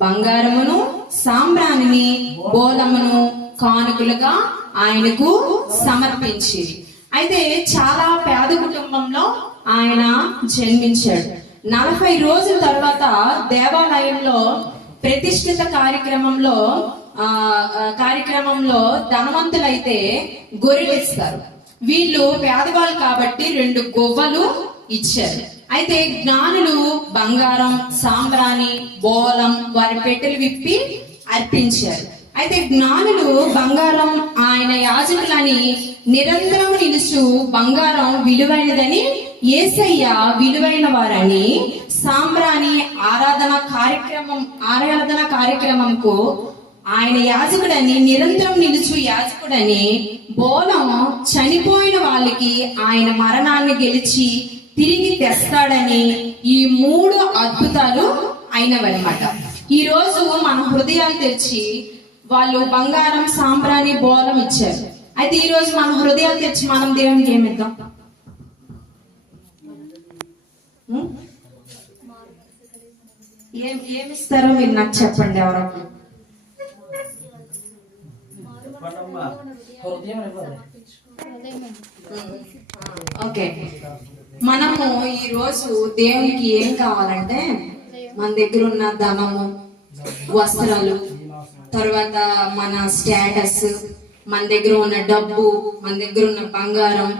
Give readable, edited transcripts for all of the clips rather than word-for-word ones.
బంగారమును సాంబ్రాణిని బోలమును కానుకలుగా ఆయనకు సమర్పించి. అయితే చాలా పేద కుటుంబంలో ఆయన జన్మించాడు. 40 రోజుల తర్వాత దేవాలయంలో ప్రతిష్ఠిత కార్యక్రమంలో ధనవంతులైతే గొర్రెలు ఇస్తారు. వీళ్ళు పేదవాళ్ళు కాబట్టి 2 గొవ్వలు ఇచ్చారు. అయితే జ్ఞానులు బంగారం సాంబ్రాణి బోలం వారి పెట్టెలు విప్పి అర్పించారు. అయితే జ్ఞానులు బంగారం ఆయన యాజకులని నిరంతరం నిలుచు బంగారం విలువైనదని యేసయ్య విలువైన వారని సాంబ్రాణి ఆరాధన కార్యక్రమంకు ఆయన యాజకుడని నిరంతరం నిలుచు యాజకుడని బోలం చనిపోయిన వాళ్ళకి ఆయన మరణాన్ని గెలిచి తిరిగి తెస్తాడని ఈ 3 అద్భుతాలు అయినవన్నమాట. ఈ రోజు మన హృదయాలు తెరిచి వాళ్ళు బంగారం సాంబ్రాణి బోలం ఇచ్చారు. అయితే ఈ రోజు మన హృదయాలు తెరిచి మనం దేవునికి ఏమిద్దాం? ఏమిస్తారో మీరు నాకు చెప్పండి. ఎవరో ఓకే, మనము ఈ రోజు దేవునికి ఏం కావాలంటే మన దగ్గర ఉన్న ధనము, వస్త్రాలు, తర్వాత మన స్టేటస్, మన దగ్గర ఉన్న డబ్బు, మన దగ్గర ఉన్న బంగారం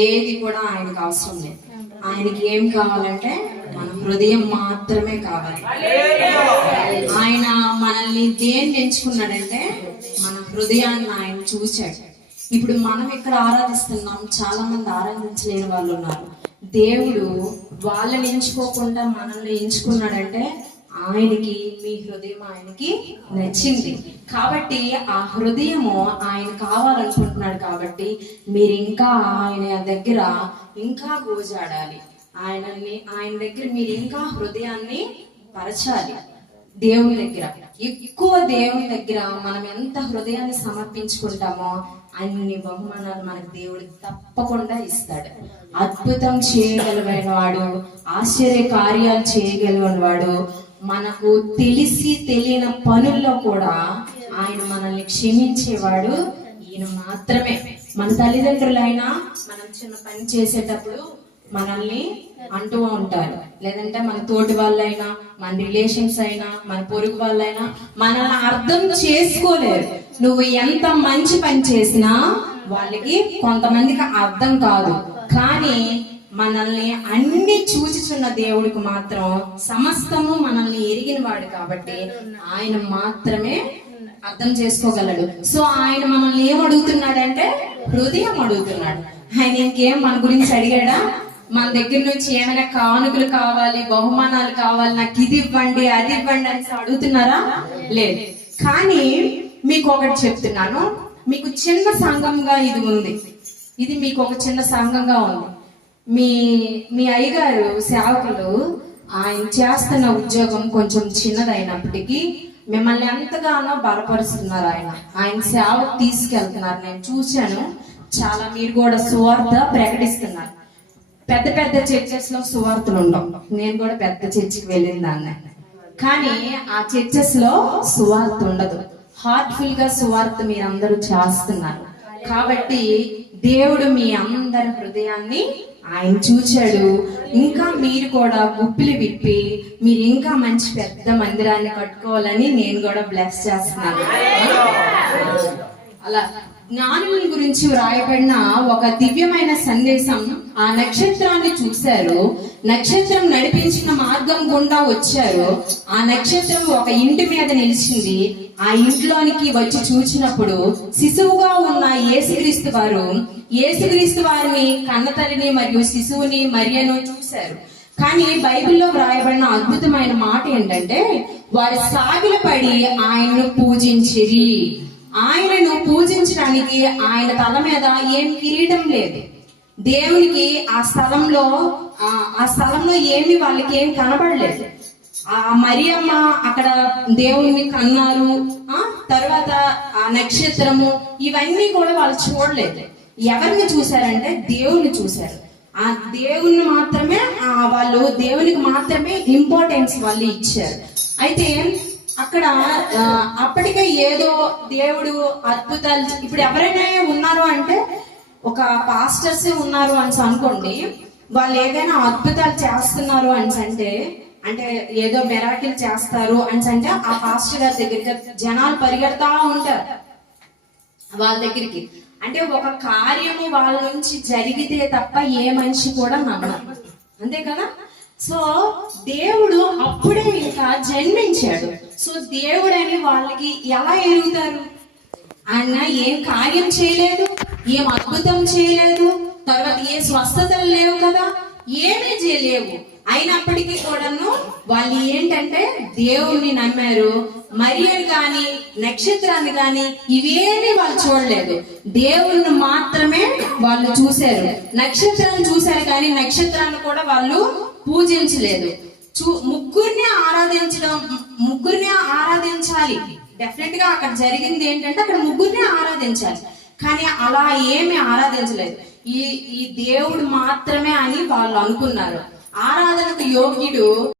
ఏది కూడా ఆయనకు అవసరం లేదు. ఆయనకి ఏం కావాలంటే మన హృదయం మాత్రమే కావాలి. ఆయన మనల్ని దేన్ని ఎంచుకున్నాడంటే మన హృదయాన్ని ఆయన చూశాడు. ఇప్పుడు మనం ఇక్కడ ఆరాధిస్తున్నాం, చాలా మంది ఆరాధించలేని వాళ్ళు ఉన్నారు. దేవుడు వాళ్ళని ఎంచుకోకుండా మనల్ని ఎంచుకున్నాడంటే ఆయనకి మీ హృదయం ఆయనకి నచ్చింది కాబట్టి ఆ హృదయము ఆయన కావాలనుకుంటున్నాడు. కాబట్టి మీరు ఇంకా ఆయన దగ్గర ఇంకా గోజాడాలి. ఆయన దగ్గర మీరు ఇంకా హృదయాన్ని పరచాలి. దేవుని దగ్గర ఎక్కువ దేవుని దగ్గర మనం ఎంత హృదయాన్ని సమర్పించుకుంటామో అన్ని బహుమానాలు మనకు దేవుడు తప్పకుండా ఇస్తాడు. అద్భుతం చేయగలిగిన వాడు, ఆశ్చర్య కార్యాలు చేయగలిగిన వాడు, మనకు తెలిసి తెలియని పనుల్లో కూడా ఆయన మనల్ని క్షమించేవాడు ఈయన మాత్రమే. మన తల్లిదండ్రులైనా మనం చిన్న పని చేసేటప్పుడు మనల్ని అంటూ ఉంటారు, లేదంటే మన తోటి వాళ్ళైనా, మన రిలేషన్స్ అయినా, మన పొరుగు వాళ్ళైనా మనల్ని అర్థం చేసుకోలేరు. నువ్వు ఎంత మంచి పని చేసినా వాళ్ళకి కొంతమందికి అర్థం కాదు. కానీ మనల్ని అన్ని చూచుచున్న దేవుడికి మాత్రం సమస్తము మనల్ని ఎరిగిన వాడు కాబట్టి ఆయన మాత్రమే అర్థం చేసుకోగలడు. సో ఆయన మనల్ని ఏం అడుగుతున్నాడంటే హృదయం అడుగుతున్నాడు. ఆయన ఇంకేం మన గురించి అడిగాడా? మన దగ్గర నుంచి ఏమైనా కానుకలు కావాలి, బహుమానాలు కావాలి, నాకు ఇది ఇవ్వండి అది ఇవ్వండి అని అడుగుతున్నారా? లేదు. కానీ మీకు ఒకటి చెప్తున్నాను, మీకు చిన్న సంఘంగా ఇది ఉంది. ఇది మీకు ఒక చిన్న సంఘంగా ఉంది. మీ అయ్యగారు సేవకులు ఆయన చేస్తున్న ఉద్యోగం కొంచెం చిన్నదైనప్పటికీ మిమ్మల్ని ఎంతగానో బలపరుస్తున్నారు. ఆయన సేవకు తీసుకెళ్తున్నారు. నేను చూశాను. చాలా మీరు కూడా సువార్త ప్రకటిస్తున్నారు. పెద్ద పెద్ద చర్చెస్ లో సువార్తలు ఉండవు. నేను కూడా పెద్ద చర్చికి వెళ్ళిన దాన్ని. కానీ ఆ చర్చెస్ లో సువార్త ఉండదు. హార్ట్ఫుల్ గా సువార్త మీరందరూ చేస్తున్నారు. కాబట్టి దేవుడు మీ అందరి హృదయాన్ని ఆయన చూచాడు. ఇంకా మీరు కూడా గుప్పిలు విప్పి మీరు ఇంకా మంచి పెద్ద మందిరాన్ని కట్టుకోవాలని నేను కూడా బ్లెస్ చేస్తున్నాను. అలా జ్ఞానుల గురించి వ్రాయబడిన ఒక దివ్యమైన సందేశం. ఆ నక్షత్రాన్ని చూశారు, నక్షత్రం నడిపించిన మార్గం గుండా వచ్చారు. ఆ నక్షత్రం ఒక ఇంటి మీద నిలిచింది. ఆ ఇంట్లోనికి వచ్చి చూచినప్పుడు శిశువుగా ఉన్న యేసుక్రీస్తు వారిని కన్నతల్లిని మరియు శిశువుని మరియను చూశారు. కానీ బైబిల్లో వ్రాయబడిన అద్భుతమైన మాట ఏంటంటే వారు సాగిలపడి ఆయన్ను పూజించిరి. ఆయనను పూజించడానికి ఆయన తల మీద ఏం కిరీటం లేదు. దేవునికి ఆ స్థలంలో ఏమి వాళ్ళకి ఏం కనబడలేదు. ఆ మరియమ్మ అక్కడ దేవుణ్ణి కన్నారు. తర్వాత ఆ నక్షత్రము ఇవన్నీ కూడా వాళ్ళు చూడలేదు. ఎవరిని చూశారంటే దేవుణ్ణి చూశారు. ఆ దేవుణ్ణి మాత్రమే వాళ్ళు దేవునికి మాత్రమే ఇంపార్టెన్స్ వాళ్ళు ఇచ్చారు. అయితే అక్కడ అప్పటికే ఏదో దేవుడు అద్భుతాలు ఇప్పుడు ఎవరైనా ఉన్నారు అంటే ఒక పాస్టర్స్ ఉన్నారు అని అనుకోండి, వాళ్ళు ఏదైనా అద్భుతాలు చేస్తున్నారు అని అంటే ఏదో మెరాకిల్ చేస్తారు అని అంటే ఆ పాస్టర్ గారి దగ్గరికి జనాలు పరిగెడతా ఉంటారు వాళ్ళ దగ్గరికి. అంటే ఒక కార్యము వాళ్ళ నుంచి జరిగితే తప్ప ఏ మనిషి కూడా నమ్మరు, అంతే కదా. సో దేవుడు అప్పుడే ఇంకా జన్మించాడు. సో దేవుడని వాళ్ళకి ఎలా ఎరుగుతారు? ఆయన ఏం కార్యం చేయలేదు, ఏం అద్భుతం చేయలేదు, తర్వాత ఏ స్వస్థతలు లేవు కదా, ఏమీ చేయలేవు. అయినప్పటికీ కూడాను వాళ్ళు ఏంటంటే దేవుణ్ణి నమ్మారు. మరియను గాని నక్షత్రాన్ని గాని ఇవేమి వాళ్ళు చూడలేదు, దేవుణ్ణి మాత్రమే వాళ్ళు చూశారు. నక్షత్రాన్ని చూశారు కానీ నక్షత్రాన్ని కూడా వాళ్ళు పూజించలేదు. ముగ్గురిని ఆరాధించాలి. డెఫినెట్ గా అక్కడ జరిగింది ఏంటంటే అక్కడ ముగ్గురిని ఆరాధించాలి, కానీ అలా ఏమి ఆరాధించలేదు. ఈ దేవుడు మాత్రమే అని వాళ్ళు అనుకున్నారు. ఆరాధనకు యోగ్యుడు